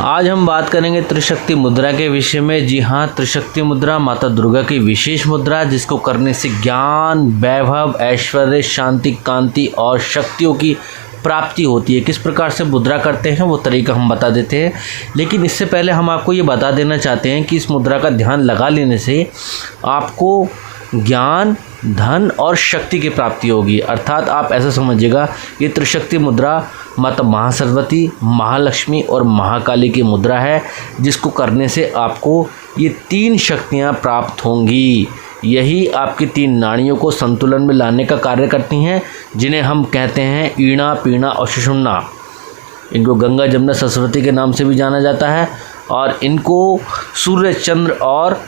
आज हम बात करेंगे त्रिशक्ति मुद्रा के विषय में। जी हाँ, त्रिशक्ति मुद्रा माता दुर्गा की विशेष मुद्रा, जिसको करने से ज्ञान, वैभव, ऐश्वर्य, शांति, कांति और शक्तियों की प्राप्ति होती है। किस प्रकार से मुद्रा करते हैं वो तरीका हम बता देते हैं, लेकिन इससे पहले हम आपको ये बता देना चाहते हैं कि इस मुद्रा का ध्यान लगा लेने से आपको ज्ञान, धन और शक्ति की प्राप्ति होगी। अर्थात आप ऐसा समझिएगा, ये त्रिशक्ति मुद्रा माता महासरस्वती, महालक्ष्मी और महाकाली की मुद्रा है, जिसको करने से आपको ये तीन शक्तियाँ प्राप्त होंगी। यही आपकी तीन नाड़ियों को संतुलन में लाने का कार्य करती हैं, जिन्हें हम कहते हैं ईणा, पीणा और सुषुम्ना। इनको गंगा, जमुना, सरस्वती के नाम से भी जाना जाता है और इनको सूर्य, चंद्र और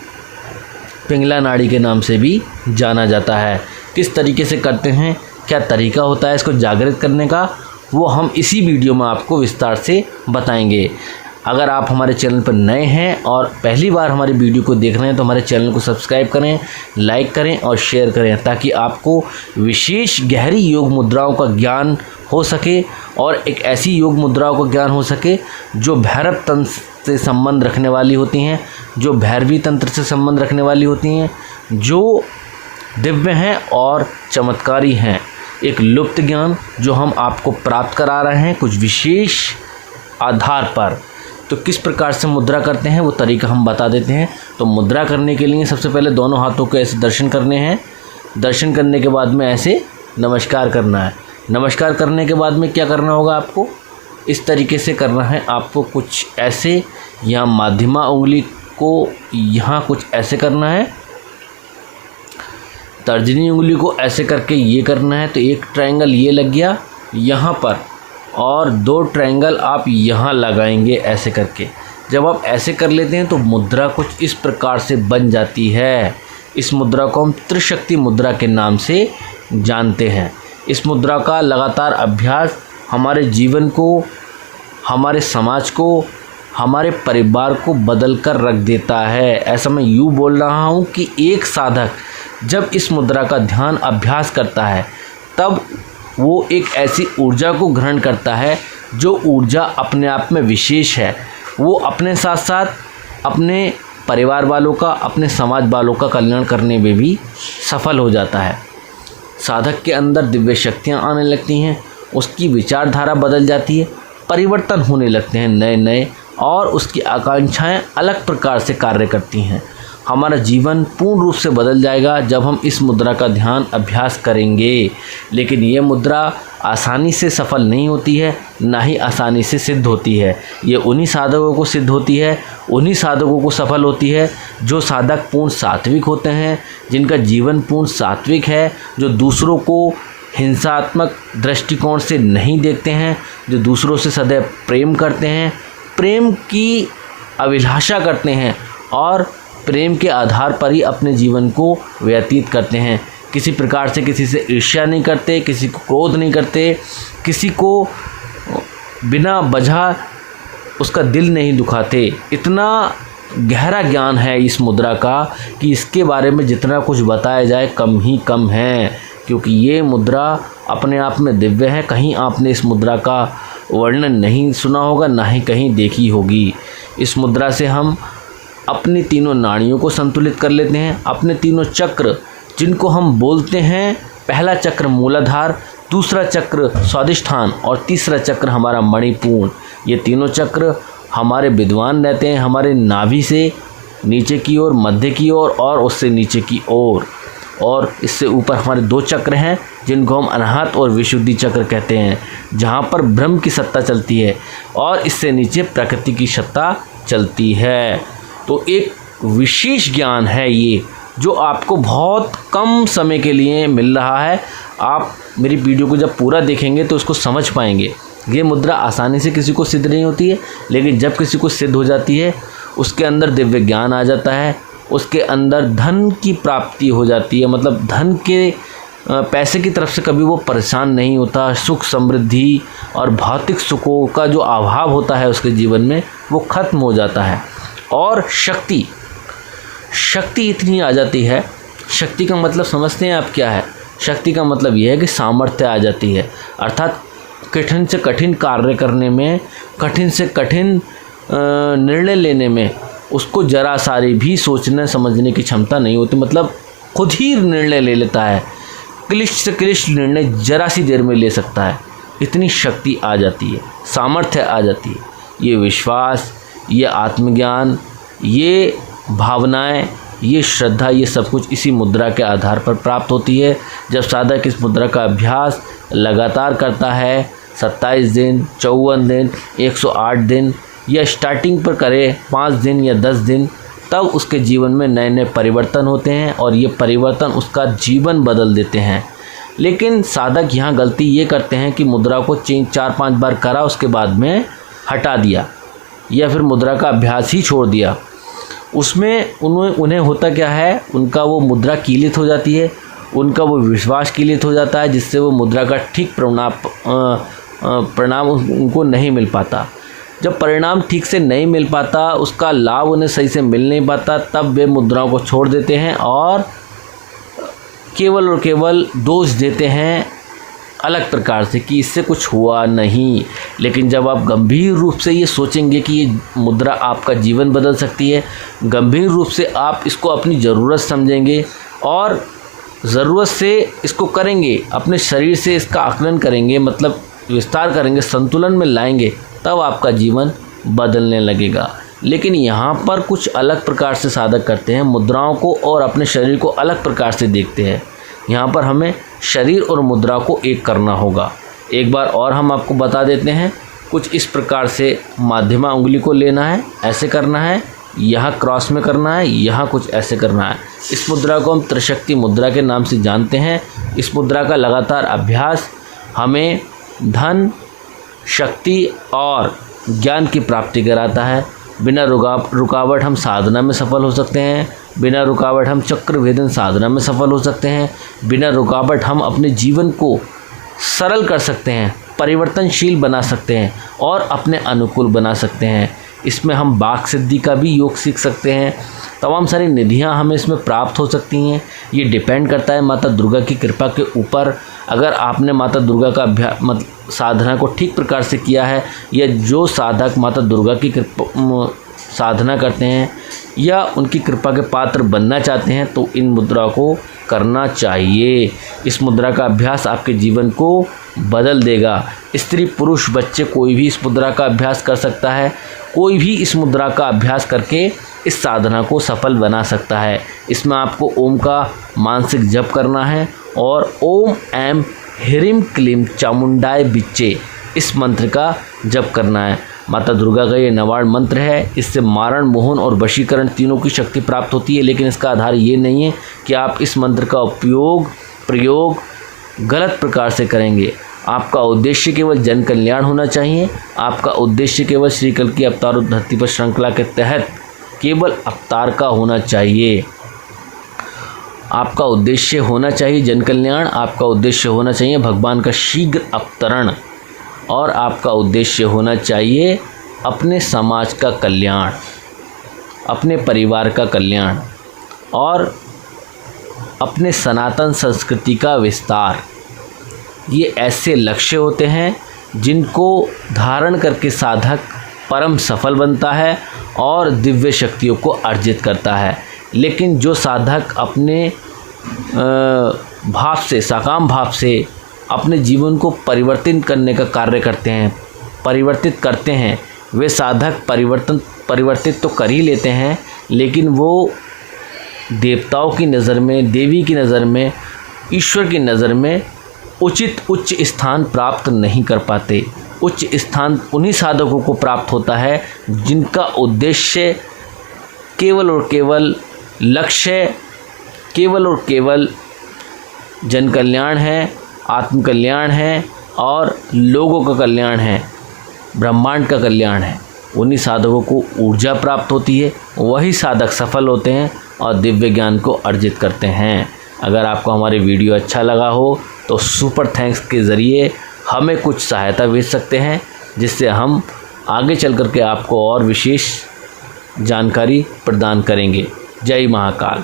पिंगला नाड़ी के नाम से भी जाना जाता है। किस तरीके से करते हैं, क्या तरीका होता है इसको जागृत करने का, वो हम इसी वीडियो में आपको विस्तार से बताएंगे। अगर आप हमारे चैनल पर नए हैं और पहली बार हमारे वीडियो को देख रहे हैं तो हमारे चैनल को सब्सक्राइब करें, लाइक करें और शेयर करें, ताकि आपको विशेष गहरी योग मुद्राओं का ज्ञान हो सके और एक ऐसी योग मुद्राओं का ज्ञान हो सके जो भैरव तंत्र से संबंध रखने वाली होती हैं, जो भैरवी तंत्र से संबंध रखने वाली होती हैं, जो दिव्य हैं और चमत्कारी हैं। एक लुप्त ज्ञान जो हम आपको प्राप्त करा रहे हैं कुछ विशेष आधार पर। तो किस प्रकार से मुद्रा करते हैं वो तरीका हम बता देते हैं। तो मुद्रा करने के लिए सबसे पहले दोनों हाथों को ऐसे दर्शन करने हैं। दर्शन करने के बाद में ऐसे नमस्कार करना है। नमस्कार करने के बाद में क्या करना होगा, आपको इस तरीके से करना है। आपको कुछ ऐसे, यहाँ माध्यमा उंगली को यहाँ कुछ ऐसे करना है, तर्जनी उंगली को ऐसे करके ये करना है। तो एक ट्रायंगल ये लग गया यहाँ पर और दो ट्रायंगल आप यहाँ लगाएंगे ऐसे करके। जब आप ऐसे कर लेते हैं तो मुद्रा कुछ इस प्रकार से बन जाती है। इस मुद्रा को हम त्रिशक्ति मुद्रा के नाम से जानते हैं। इस मुद्रा का लगातार अभ्यास हमारे जीवन को, हमारे समाज को, हमारे परिवार को बदल कर रख देता है। ऐसा मैं यूँ बोल रहा हूँ कि एक साधक जब इस मुद्रा का ध्यान अभ्यास करता है तब वो एक ऐसी ऊर्जा को ग्रहण करता है जो ऊर्जा अपने आप में विशेष है। वो अपने साथ साथ अपने परिवार वालों का, अपने समाज वालों का कल्याण करने में भी सफल हो जाता है। साधक के अंदर दिव्य शक्तियाँ आने लगती हैं, उसकी विचारधारा बदल जाती है, परिवर्तन होने लगते हैं नए नए, और उसकी आकांक्षाएं अलग प्रकार से कार्य करती हैं। हमारा जीवन पूर्ण रूप से बदल जाएगा जब हम इस मुद्रा का ध्यान अभ्यास करेंगे। लेकिन ये मुद्रा आसानी से सफल नहीं होती है, ना ही आसानी से सिद्ध होती है। ये उन्हीं साधकों को सिद्ध होती है, उन्हीं साधकों को सफल होती है जो साधक पूर्ण सात्विक होते हैं, जिनका जीवन पूर्ण सात्विक है, जो दूसरों को हिंसात्मक दृष्टिकोण से नहीं देखते हैं, जो दूसरों से सदैव प्रेम करते हैं, प्रेम की अभिलाषा करते हैं और प्रेम के आधार पर ही अपने जीवन को व्यतीत करते हैं। किसी प्रकार से किसी से ईर्ष्या नहीं करते, किसी को क्रोध नहीं करते, किसी को बिना वजह उसका दिल नहीं दुखाते। इतना गहरा ज्ञान है इस मुद्रा का कि इसके बारे में जितना कुछ बताया जाए कम ही कम है, क्योंकि ये मुद्रा अपने आप में दिव्य है। कहीं आपने इस मुद्रा का वर्णन नहीं सुना होगा, ना ही कहीं देखी होगी। इस मुद्रा से हम अपनी तीनों नाड़ियों को संतुलित कर लेते हैं। अपने तीनों चक्र जिनको हम बोलते हैं, पहला चक्र मूलाधार, दूसरा चक्र स्वादिष्ठान और तीसरा चक्र हमारा मणिपूर्ण। ये तीनों चक्र हमारे विद्वान रहते हैं हमारे नाभि से नीचे की ओर, मध्य की ओर और उससे नीचे की ओर। और इससे ऊपर हमारे दो चक्र हैं जिनको हम अनाहत और विशुद्धि चक्र कहते हैं, जहाँ पर ब्रह्म की सत्ता चलती है, और इससे नीचे प्रकृति की सत्ता चलती है। तो एक विशेष ज्ञान है ये, जो आपको बहुत कम समय के लिए मिल रहा है। आप मेरी वीडियो को जब पूरा देखेंगे तो उसको समझ पाएंगे। ये मुद्रा आसानी से किसी को सिद्ध नहीं होती है, लेकिन जब किसी को सिद्ध हो जाती है उसके अंदर दिव्य ज्ञान आ जाता है, उसके अंदर धन की प्राप्ति हो जाती है। मतलब धन के, पैसे की तरफ से कभी वो परेशान नहीं होता। सुख, समृद्धि और भौतिक सुखों का जो अभाव होता है उसके जीवन में वो खत्म हो जाता है। और शक्ति इतनी आ जाती है। शक्ति का मतलब समझते हैं आप क्या है? शक्ति का मतलब यह है कि सामर्थ्य आ जाती है, अर्थात कठिन से कठिन कार्य करने में, कठिन से कठिन निर्णय लेने में उसको जरा सारी भी सोचने समझने की क्षमता नहीं होती, मतलब खुद ही निर्णय ले लेता है, क्लिष्ट से क्लिष्ट निर्णय जरा सी देर में ले सकता है। इतनी शक्ति आ जाती है, सामर्थ्य आ जाती है। ये विश्वास, ये आत्मज्ञान, ये भावनाएं, ये श्रद्धा, ये सब कुछ इसी मुद्रा के आधार पर प्राप्त होती है। जब साधक इस मुद्रा का अभ्यास लगातार करता है, 27 दिन, 54 दिन, 108 दिन या स्टार्टिंग पर करे 5 दिन या 10 दिन, तब उसके जीवन में नए नए परिवर्तन होते हैं और ये परिवर्तन उसका जीवन बदल देते हैं। लेकिन साधक यहाँ गलती ये करते हैं कि मुद्रा को 4-5 बार करा, उसके बाद में हटा दिया या फिर मुद्रा का अभ्यास ही छोड़ दिया। उसमें उन्हें होता क्या है, उनका वो मुद्रा कीलित हो जाती है, उनका वो विश्वास कीलित हो जाता है, जिससे वो मुद्रा का ठीक परिणाम उनको नहीं मिल पाता। जब परिणाम ठीक से नहीं मिल पाता, उसका लाभ उन्हें सही से मिल नहीं पाता, तब वे मुद्राओं को छोड़ देते हैं और केवल और केवल दोष देते हैं अलग प्रकार से कि इससे कुछ हुआ नहीं। लेकिन जब आप गंभीर रूप से ये सोचेंगे कि ये मुद्रा आपका जीवन बदल सकती है, गंभीर रूप से आप इसको अपनी ज़रूरत समझेंगे और ज़रूरत से इसको करेंगे, अपने शरीर से इसका आकलन करेंगे, मतलब विस्तार करेंगे, संतुलन में लाएंगे, तब आपका जीवन बदलने लगेगा। लेकिन यहाँ पर कुछ अलग प्रकार से साधक करते हैं, मुद्राओं को और अपने शरीर को अलग प्रकार से देखते हैं। यहाँ पर हमें शरीर और मुद्रा को एक करना होगा। एक बार और हम आपको बता देते हैं, कुछ इस प्रकार से माध्यमा उंगली को लेना है, ऐसे करना है, यहाँ क्रॉस में करना है, यहाँ कुछ ऐसे करना है। इस मुद्रा को हम त्रिशक्ति मुद्रा के नाम से जानते हैं। इस मुद्रा का लगातार अभ्यास हमें धन, शक्ति और ज्ञान की प्राप्ति कराता है। बिना रुकावट हम साधना में सफल हो सकते हैं, बिना रुकावट हम चक्र भेदन साधना में सफल हो सकते हैं, बिना रुकावट हम अपने जीवन को सरल कर सकते हैं, परिवर्तनशील बना सकते हैं और अपने अनुकूल बना सकते हैं। इसमें हम वाक सिद्धि का भी योग सीख सकते हैं। तमाम सारी निधियां हमें इसमें प्राप्त हो सकती हैं। ये डिपेंड करता है माता दुर्गा की कृपा के ऊपर। अगर आपने माता दुर्गा का साधना को ठीक प्रकार से किया है, या जो साधक माता दुर्गा की साधना करते हैं या उनकी कृपा के पात्र बनना चाहते हैं, तो इन मुद्रा को करना चाहिए। इस मुद्रा का अभ्यास आपके जीवन को बदल देगा। स्त्री, पुरुष, बच्चे, कोई भी इस मुद्रा का अभ्यास कर सकता है। कोई भी इस मुद्रा का अभ्यास करके इस साधना को सफल बना सकता है। इसमें आपको ओम का मानसिक जप करना है और ओम ऐम ह्रीं क्लीं चामुंडाय बिच्चे, इस मंत्र का जप करना है। माता दुर्गा का ये नवाड़ मंत्र है। इससे मारण, मोहन और वशीकरण तीनों की शक्ति प्राप्त होती है। लेकिन इसका आधार ये नहीं है कि आप इस मंत्र का प्रयोग गलत प्रकार से करेंगे। आपका उद्देश्य केवल जन कल्याण होना चाहिए। आपका उद्देश्य केवल श्री कल की अवतार धरती पर श्रृंखला के तहत केवल अवतार का होना चाहिए। आपका उद्देश्य होना चाहिए जन कल्याण, आपका उद्देश्य होना चाहिए भगवान का शीघ्र अवतरण, और आपका उद्देश्य होना चाहिए अपने समाज का कल्याण, अपने परिवार का कल्याण और अपने सनातन संस्कृति का विस्तार। ये ऐसे लक्ष्य होते हैं जिनको धारण करके साधक परम सफल बनता है और दिव्य शक्तियों को अर्जित करता है। लेकिन जो साधक अपने भाव से, सकाम भाव से अपने जीवन को परिवर्तित करने का कार्य परिवर्तित करते हैं, वे साधक परिवर्तित तो कर ही लेते हैं, लेकिन वो देवताओं की नज़र में, देवी की नज़र में, ईश्वर की नज़र में उच्च स्थान प्राप्त नहीं कर पाते। उच्च स्थान उन्हीं साधकों को प्राप्त होता है जिनका उद्देश्य केवल और केवल लक्ष्य केवल और केवल जन कल्याण है, आत्म कल्याण है और लोगों का कल्याण है, ब्रह्मांड का कल्याण है। उन्हीं साधकों को ऊर्जा प्राप्त होती है, वही साधक सफल होते हैं और दिव्य ज्ञान को अर्जित करते हैं। अगर आपको हमारी वीडियो अच्छा लगा हो तो सुपर थैंक्स के ज़रिए हमें कुछ सहायता भेज सकते हैं, जिससे हम आगे चल कर के आपको और विशेष जानकारी प्रदान करेंगे। जय महाकाल।